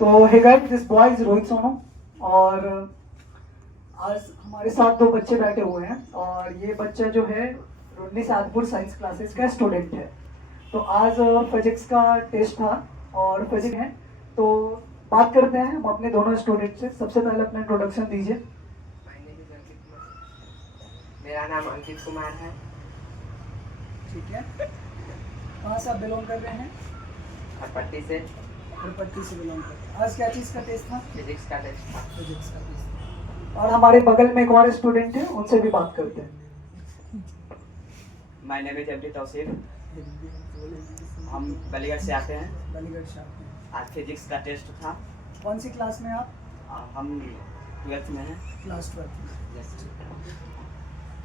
तो hey guys, this boy is Rohit Sonu और आज हमारे साथ दो बच्चे बैठे हुए हैं और ये बच्चा जो है रुडनी सादपुर साइंस क्लासेस का स्टूडेंट है। तो आज फिजिक्स का टेस्ट था और फिजिक्स है, तो बात करते हैं हम अपने दोनों स्टूडेंट से। सबसे पहले अपना इंट्रोडक्शन दीजिए। मेरा नाम अंकित कुमार है। ठीक है, कहाँ से आप बिलोंग कर रहे हैं? हरपट्टी से। हरपट्टी से बिलोंग कर रहे हैं। आज क्या चीज़ का टेस्ट था? फिजिक्स का टेस्ट था। फिजिक्स का टेस्ट। और हमारे बगल में एक और स्टूडेंट है, उनसे भी बात करते हैं। My name is MD Tauseef. हम बलीगढ़ से आते हैं। बलीगढ़ से आते हैं। आज फिजिक्स का टेस्ट था। कौन सी क्लास में आप? हम 12th में हैं। क्लास 12 में। यस।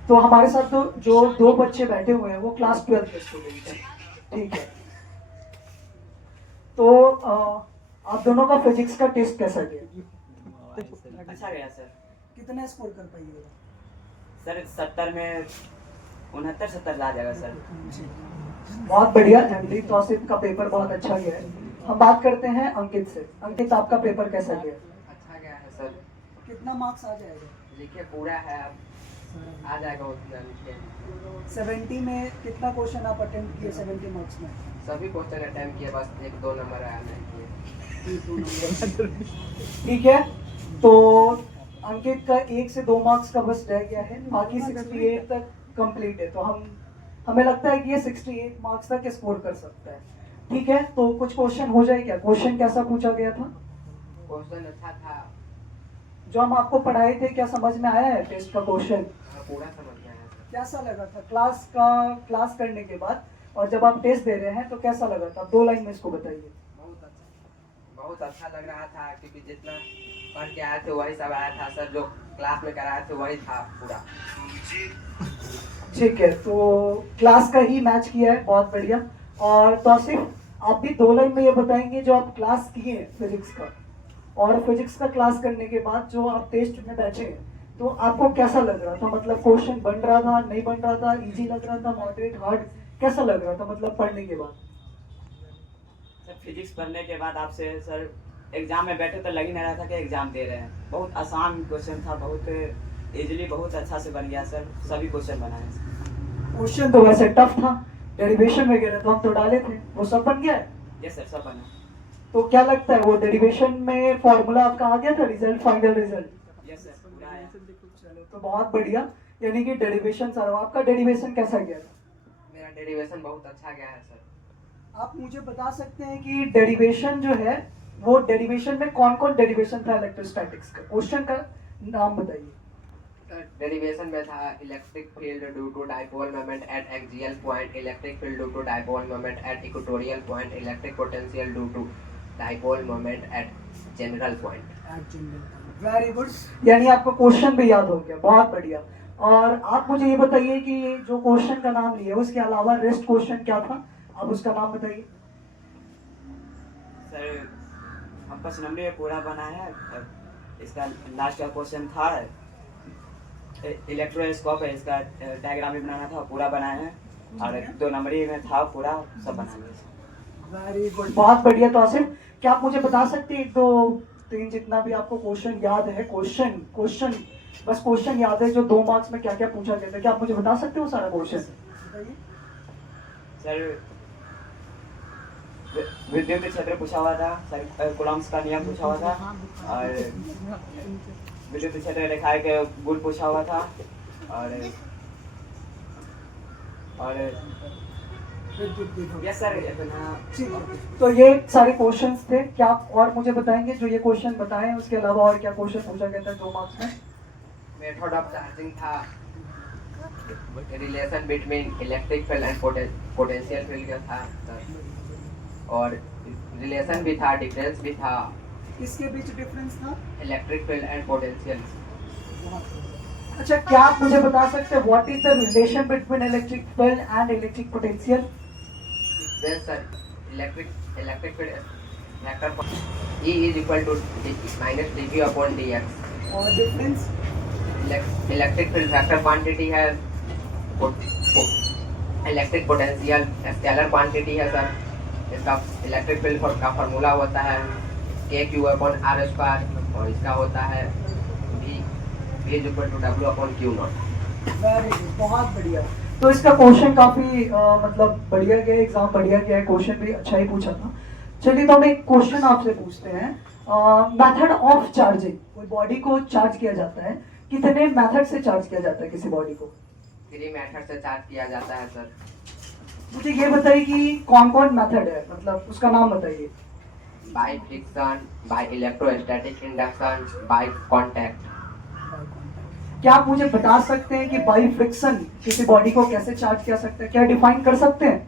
तो हमारे साथ तो जो दो बच्चे बैठे हुए हैं वो क्लास 12 के स्टूडेंट हैं। ठीक है, तो आप दोनों का फिजिक्स का टेस्ट कैसा गया? अच्छा गया सर। कितना स्कोर कर पाइएगा? सर 70 में 69-70 आ जाएगा सर। बहुत बढ़िया। एमडी तौसीफ का पेपर बहुत अच्छा गया है। हम बात करते हैं अंकित से। अंकित, आपका पेपर कैसा गया? अच्छा गया है सर। कितना मार्क्स आ जाएगा? लिखिए पूरा है, अब आ जाएगा उतना लिखिए। 70 में कितना क्वेश्चन आप अटेम्प्ट किए? 70 मार्क्स में सभी क्वेश्चन अटेम्प्ट किए, बस 1-2 नंबर आया नहीं किए। ठीक है, तो अंकित का 1 से 2 मार्क्स का बस रह गया है, बाकी 68 तक कंप्लीट है। तो हमें लगता है कि ये 68 मार्क्स तक स्कोर कर सकता है। ठीक है, तो कुछ क्वेश्चन हो जाए क्या? क्वेश्चन कैसा पूछा गया था? क्वेश्चन अच्छा था। जो हम आपको पढ़ाए थे, क्या समझ में आया है टेस्ट का क्वेश्चन? पूरा समझ में आया सर। कैसा लगा था क्लास करने के बाद, और जब आप टेस्ट दे रहे हैं तो कैसा लगा था? 2 लाइन में इसको बताइए। बहुत अच्छा लग रहा था, क्योंकि जितना पढ़ के आए थे वही सब आया था सर। जो क्लास में कराए थे वही था पूरा। ठीक है, तो क्लास का ही मैच किया है, बहुत बढ़िया। और तौसीफ, आप भी 2 लाइन में ये बताएंगे जो आप क्लास किए हैं फिजिक्स का, और फिजिक्स का क्लास करने के बाद जो आप टेस्ट में बैठे हैं, तो आपको कैसा लग रहा था? मतलब क्वेश्चन बन रहा था, नहीं बन रहा था, इजी लग रहा था, मॉडरेट, हार्ड, कैसा लग रहा था मतलब पढ़ने के बाद? सर फिजिक्स पढ़ने के बाद आपसे सर एग्जाम में बैठे तो लग ही नहीं रहा था कि एग्जाम दे रहे हैं। बहुत आसान क्वेश्चन था, बहुत इजीली, बहुत अच्छा से बन गया सर। सभी क्वेश्चन बनाए। क्वेश्चन तो वैसे टफ था, डेरिवेशन वगैरह तो हम तो डाले थे, वो सब बन गया है। यस सर, सब बना। तो क्या लगता है वो डेरिवेशन में फॉर्मूला आपका आ गया था? Result, final result? Yes sir, पूरा आया। चलो, तो बहुत बढ़िया। यानी कि डेरिवेशन सर, आपका डेरिवेशन कैसा गया था? मेरा डेरिवेशन बहुत अच्छा गया है सर। आप मुझे बता सकते हैं कि डेरिवेशन जो है, वो डेरिवेशन में कौन कौन डेरिवेशन था इलेक्ट्रोस्टैटिक्स का? क्वेश्चन का नाम बताइए। डेरिवेशन में था electric field due to dipole moment at axial point, electric field due to dipole moment at equatorial point, electric potential due to dipole moment at general point. Very good, यानी आपको question भी याद हो गया, बहुत बढ़िया। और आप मुझे ये बताइए कि जो क्वेश्चन का नाम लिया उसके अलावा रेस्ट क्वेश्चन क्या था? आप उसका नाम बताइए। सर हम 5 नंबर में पूरा बना है। इसका लास्ट का क्वेश्चन था इलेक्ट्रोस्कोप है, इसका डायग्राम भी बनाना था, पूरा बनाए हैं। और 2 नंबर में था, पूरा सब बना लिया। वेरी गुड, बहुत बढ़िया। तो आसिफ, क्या आप मुझे बता सकते हैं 1 2 3 जितना भी आपको क्वेश्चन याद है, क्वेश्चन बस क्वेश्चन याद है जो 2 मार्क्स में क्या क्या पूछा गया था, क्या आप मुझे बता सकते हो सारा क्वेश्चन? सर विद्युत क्षेत्र पूछा हुआ था सर, कूलम्ब्स का नियम पूछा हुआ था, और विद्युत क्षेत्र रेखाएं के गुण पूछा हुआ था, और यस सर इतना। तो ये सारे क्वेश्चंस थे। क्या आप और मुझे बताएंगे जो ये क्वेश्चन बताए हैं उसके अलावा और क्या क्वेश्चन पूछा गया था 2 मार्क्स में? मेथड ऑफ चार्जिंग था, relation between electric field and potential field का था सर, और रिलेशन भी था, डिफरेंस भी था। किसके बीच डिफरेंस था? Electric field and potential. अच्छा, क्या आप मुझे बता सकते हैं what is the relation between electric field and electric potential? Sir electric field vector E is equal to minus dq upon dx। और difference? Electric field vector quantity है, electric potential scalar quantity है sir. इसका electric field का formula होता है के Q upon are square, और इसका होता है v is equal to W upon Q naught. Very good, बहुत बढ़िया। तो इसका क्वेश्चन काफी मतलब बढ़िया गया, एग्जाम बढ़िया गया है, क्वेश्चन भी अच्छा ही पूछा था। चलिए तो हम एक क्वेश्चन आपसे पूछते हैं, मेथड ऑफ चार्जिंग। कोई बॉडी को चार्ज किया जाता है, कितने मेथड से चार्ज किया जाता है किसी बॉडी को? 3 मेथड से चार्ज किया जाता है सर। मुझे ये बताइए कि कौन कौन मेथड है, मतलब उसका नाम बताइए। By friction, by electrostatic induction, by contact. क्या आप मुझे बता सकते हैं कि बाई फ्रिक्शन किसी बॉडी को कैसे चार्ज किया सकता है, क्या डिफाइन कर सकते हैं?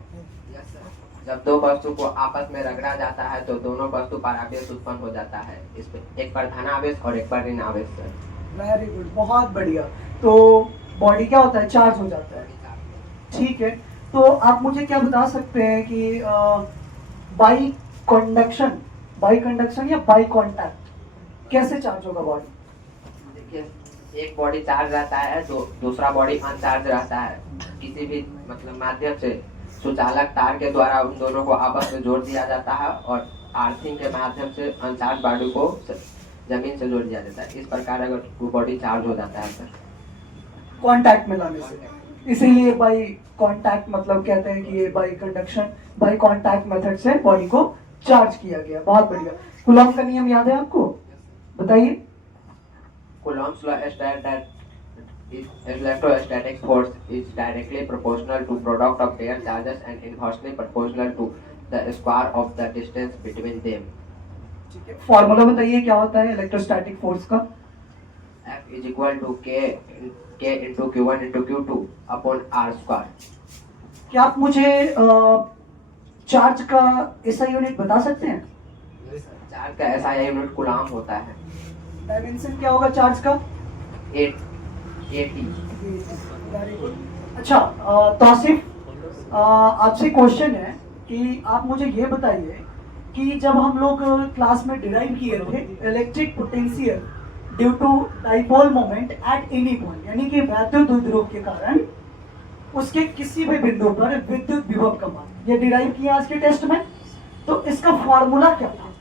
Yes sir. जब दो वस्तु को आपस में रगड़ा जाता है तो दोनों वस्तु पर आवेश उत्पन्न हो जाता है, इस पे एक पर धनावेश और एक पर ऋण आवेश सर। वेरी गुड, बहुत बढ़िया। तो बॉडी क्या होता है, चार्ज हो जाता है। ठीक है, तो आप मुझे क्या बता सकते हैं कि बाई कंडक्शन या बाई कांटेक्ट कैसे चार्ज होगा बॉडी? देखिए, एक बॉडी चार्ज रहता है तो दूसरा बॉडी अनचार्ज रहता है। किसी भी मतलब माध्यम से सुचालक तार के द्वारा उन दोनों को आपस में जोड़ दिया जाता है और आर्थिंग के माध्यम से अनचार्ज बॉडी को जमीन से जोड़ दिया जाता है। इस प्रकार अगर वो बॉडी चार्ज हो जाता है सर, कांटेक्ट में लाने से। इसीलिए बाई कांटेक्ट मतलब कहते हैं कि ये by conduction, by contact method से बॉडी को चार्ज किया गया। बहुत बढ़िया। कूलॉम का नियम याद है आपको? बताइए। Coulomb's law states that electrostatic force is directly proportional to product of their charges and inversely proportional to the square of the distance between them. ठीक है, फॉर्मूला बताइए क्या होता है इलेक्ट्रोस्टैटिक फोर्स का? F is equal to K into Q1 into Q2 upon R square. क्या आप मुझे चार्ज का एसआई यूनिट बता सकते हैं? चार्ज का SI यूनिट कूलॉम होता है। डायमेंशन क्या होगा चार्ज का? 80। Very good. अच्छा, तौसीफ, आपसे क्वेश्चन है कि आप मुझे ये बताइए कि जब हम लोग क्लास में डिराइव किए थे electric potential due to dipole moment at any point, यानी कि वैद्युत द्विध्रुव के कारण उसके किसी भी बिंदु पर विद्युत विभव का मान, ये डिराइव किया आज के टेस्ट में। तो इसका फॉर्मूला क्या था?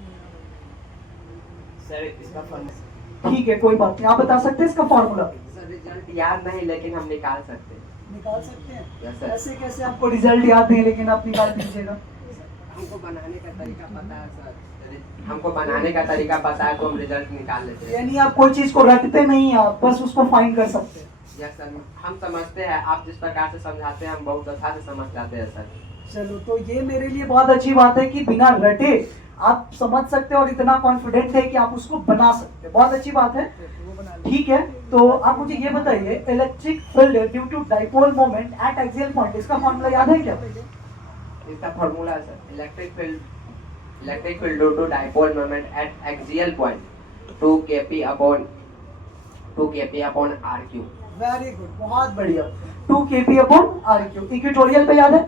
सर इसका फॉर्मूला, ठीक है, कोई बात नहीं, आप बता सकते हैं इसका फॉर्मूला? सर रिजल्ट याद नहीं लेकिन हम निकाल सकते हैं। निकाल सकते हैं? Yes, sir. ऐसे कैसे आपको रिजल्ट याद नहीं लेकिन आप निकाल दीजिएगा? हमको बनाने का तरीका पता है सर, हमको बनाने का तरीका पता है तो हम रिजल्ट निकाल लेते हैं। यानी आप कोई चीज को रटते नहीं, आप बस उसको फाइंड कर सकते हैं। यस सर, हम समझते हैं, आप जिस प्रकार से समझाते हैं हम बहुत अच्छा से समझ जाते हैं सर। चलो, तो ये मेरे लिए बहुत अच्छी बात है कि बिना रटे आप समझ सकते हैं और इतना कॉन्फिडेंट है कि आप उसको बना सकते हैं, बहुत अच्छी बात है। ठीक है, तो आप मुझे ये बताइए, electric field due to dipole moment at axial point, इसका फॉर्मूला याद है क्या? इसका फॉर्मूला है sir, electric field due to dipole moment at axial point 2 kp upon r cube. Very good, बहुत बढ़िया। 2 kp upon r cube. Equatorial पे याद है?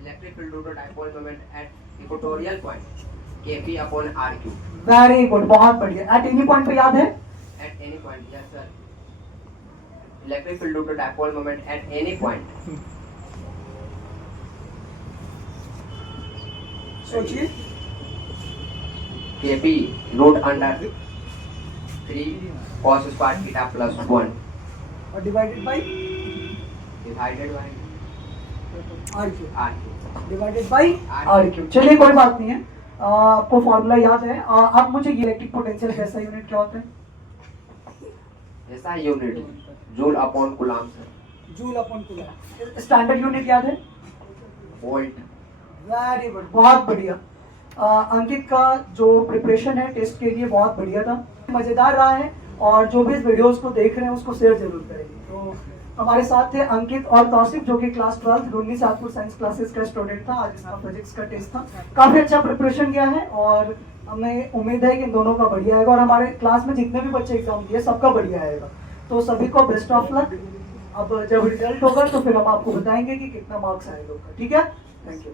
Electric field due to dipole moment at equatorial point kp upon r cube. Very good, बहुत बढ़िया। Eight any point पे याद है? At any point, yes sir. Electric field due to dipole moment at any point. सोचिए। Kp root under 3 cos square theta plus 1 और divided by divided by r cube, r cube. Divided by r cube. चलिए, कोई बात नहीं है, आपको formula याद है। आप मुझे ये इलेक्ट्रिक पोटेंशियल कैसा यूनिट क्या होता है? ऐसा unit joule upon Coulomb sir. Joule upon Coulomb. Standard unit याद है? वोल्ट। वेरी गुड, बहुत बढ़िया। अंकित का जो प्रिपरेशन है टेस्ट के लिए बहुत बढ़िया था, मजेदार रहा है, और जो भी इस वीडियोस को देख रहे हैं उसको शेयर जरूर करेंगे। तो हमारे साथ थे अंकित और तौसीफ, जो कि class 12 Rohini Satpur science classes का स्टूडेंट था। आज इसका फिजिक्स का टेस्ट था, काफी अच्छा प्रिपरेशन किया है और हमें उम्मीद है कि इन दोनों का बढ़िया आएगा, और हमारे क्लास में जितने भी बच्चे एग्जाम दिए सबका बढ़िया आएगा। तो सभी को बेस्ट ऑफ लक। अब जब रिजल्ट होगा तो फिर हम आपको बताएंगे कि कितना मार्क्स आएगा। ठीक है, थैंक यू।